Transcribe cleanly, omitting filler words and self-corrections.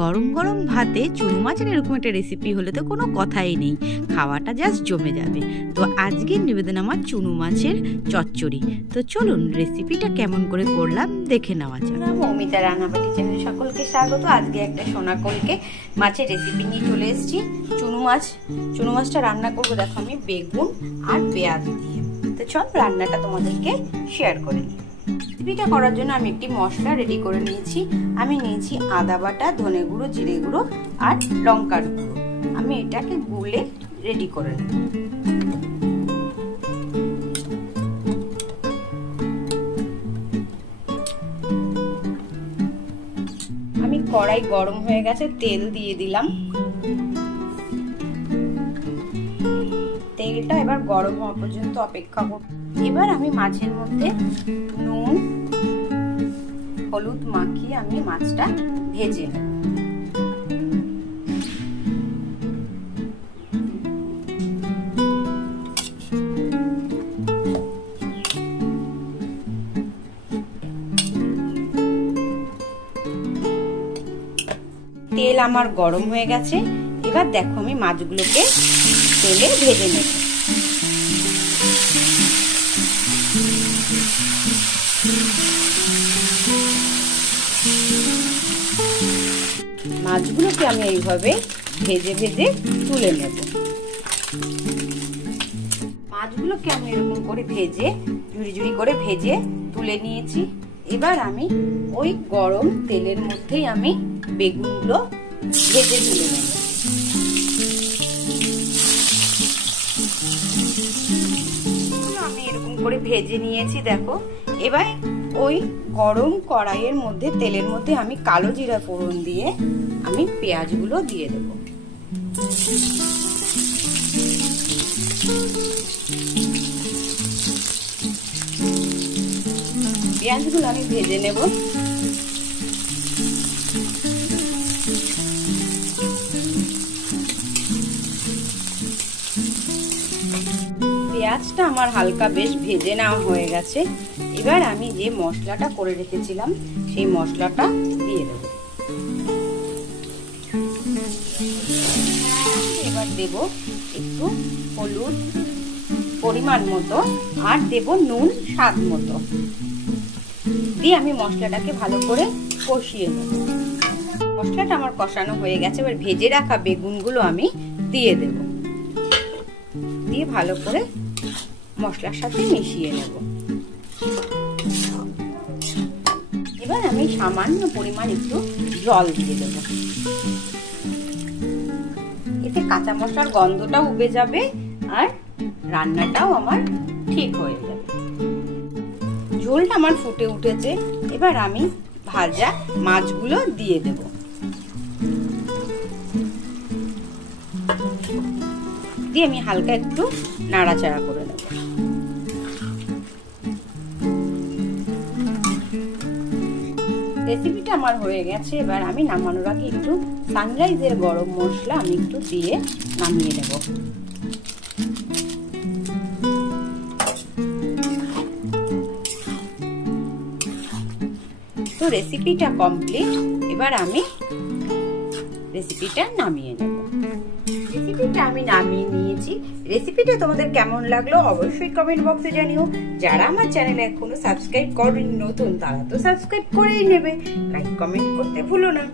গরম গরম ভাতে চুনো মাছের এরকম একটা রেসিপি হলে তো কোনো কথাই নেই, খাওয়াটা জাস্ট জমে যাবে। তো আজকের নিবেদন আমার চুনো মাছের চচ্চড়ি। তো চলুন রেসিপিটা কেমন করে করলাম দেখে নেওয়া যাক। মৌমিতা রান্নাবাটি চ্যানেলে সকলকে স্বাগত। আজকে একটা সোনাকলকে মাছের রেসিপি নিয়ে চলে এসেছি। চুনো মাছটা রান্না করবো দেখো আমি বেগুন আর পেঁয়াজ দিয়ে। তো চল রান্নাটা তোমাদেরকে শেয়ার করে নিই। রেসিপিটা করার জন্য আমি একটি মশলা রেডি করে নিয়েছি। আমি নিয়েছি আদা বাটা, ধনে গুঁড়ো, জিরে গুঁড়ো আর লঙ্কার গুঁড়ো। আমি এটাকে গুলে রেডি করে নেব। আমি কড়াই গরম হয়ে গেছে, তেল দিয়ে দিলাম। তেলটা এবার গরম হওয়া পর্যন্ত অপেক্ষা করব। এবার আমি মাছের মধ্যে নুন হলুদ মাখিয়ে আমি মাছটা ভেজে নেব। তেল আমার গরম হয়ে গেছে। এবার দেখো আমি মাছগুলোকে তেলে ভেজে নেব। মাছগুলোকে আমি এইভাবে ভেজে ভেজে তুলে নেব। মাছগুলোকে আমি এরকম করে ভেজে ঝুড়ি ঝুড়ি করে ভেজে তুলে নিয়েছি। এবার আমি ওই গরম তেলের মধ্যেই আমি বেগুনগুলো ভেজে তুলে নেব। আমি এরকম করে ভেজে নিয়েছি দেখো। এবার ওই গরম কড়াইয়ের মধ্যে তেলের মধ্যে আমি কালো জিরা ফোড়ন দিয়ে আমি পেঁয়াজগুলো দিয়ে দেব। পেঁয়াজগুলো আমি ভেজে নেব। পেঁয়াজটা আমার হালকা বেশ ভেজে নেওয়া হয়ে গেছে। এবার আমি যে মশলাটা করে রেখেছিলাম সেই মশলাটা দিয়ে দেব। এবার দেব একটু হলুদ পরিমাণ মতো আর দেব নুন স্বাদ মতো দিয়ে আমি মশলাটাকে ভালো করে কষিয়ে নেব। মশলাটা আমার কষানো হয়ে গেছে। এবার ভেজে রাখা বেগুনগুলো আমি দিয়ে দেব। দিয়ে ভালো করে মশলার সাথে মিশিয়ে নেব। এবার আমি সামান্য পরিমাণ একটু জল দিয়ে দেব। এতে কাঁচা মশলার গন্ধটাও উবে যাবে আর রান্নাটাও আমার ঠিক হয়ে যাবে। ঝোলটা আমার ফুটে উঠেছে। এবার আমি ভাজা মাছগুলো দিয়ে দেব। দিয়ে আমি হালকা একটু নাড়াচাড়া করে নেব। রেসিপিটা আমার হয়ে গেছে। এবার আমি নামানোর আগে একটু সানরাইজের গরম মশলা আমি একটু দিয়ে নামিয়ে নেব। তো রেসিপিটা কমপ্লিট। এবার আমি রেসিপিটা নামিয়ে নেব। রেসিপিটা আমি নামিয়ে নিয়েছি। রেসিপিটা তোমাদের কেমন লাগলো অবশ্যই কমেন্ট বক্সে জানিও। যারা আমার চ্যানেলে এখনো সাবস্ক্রাইব করেনি নতুন, তারা তো সাবস্ক্রাইব করেই নেবে। লাইক কমেন্ট করতে ভুলো না।